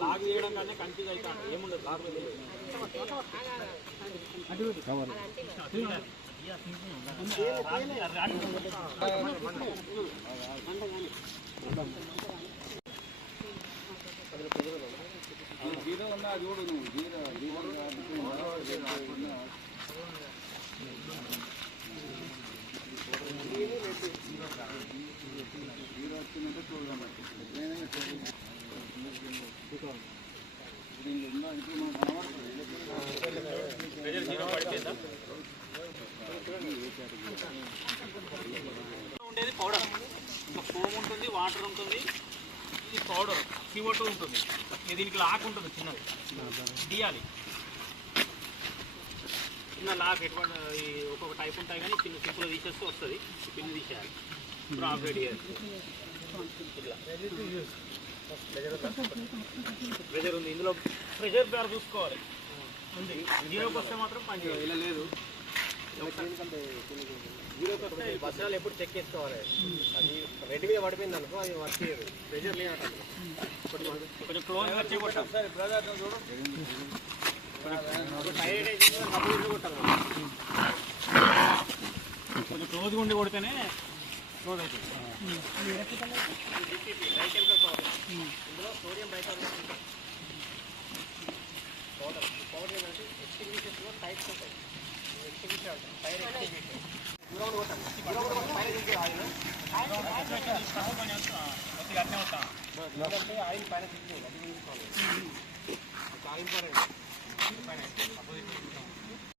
Log చేయడం కానీ confuse అవుతాను. ఏముండదు లాగ్ జీరో ఉన్నా చూడు నువ్వు. జీరో జీరో వచ్చిందంటే చూడదాం ఎప్పుడైనా దీనిలో ఉందా ఇప్పుడు మనం కనబడుతుంది ప్రెజర్ జీరో పడిపోయిందా ఉండేది పౌడర్ ఇంకా ఫోమ్ ఉంటుంది వాటర్ ఉంటుంది. ఇది పౌడర్ సిఓ టూ ఉంటుంది. ఇది దీనికి లాక్ ఉంటుంది చిన్నది. తీయాలి చిన్న లాక్ ఎటువంటి ఒక్కొక్క టైప్ ఉంటాయి కానీ చిన్న సింపుల్ తీసేస్తూ వస్తుంది. ఈ పిన్ తీసేయాలి. ఇప్పుడు ఆపరేట్ చేయాలి. ఇట్లా. ప్రెజర్ ఉంది. ఇందులో ప్రెజర్ బ్యార్ చూసుకోవాలి. ఉంది. జీరోకి వస్తే మాత్రం పని చేయాలి ఇలా లేదు. జీరోకి వస్తే బస్సులు ఎప్పుడు చెక్ చేసుకోవాలి. అది రెడ్ మీద పడిపోయింది అనుకో అది వర్క్ చేయదు. ప్రెజర్ లేనట్టు కొంచెం క్లోజ్ వచ్చి కొట్టాలి సరే బ్రదర్ చూడు. కొంచెం క్లోజ్గా ఉండి కొడితేనే క్లోజ్ అవుతుంది. కొట్టి పైన దింపి ఆయిల్ పైన దింపి అది తీసుకోవాలి చాలా పైన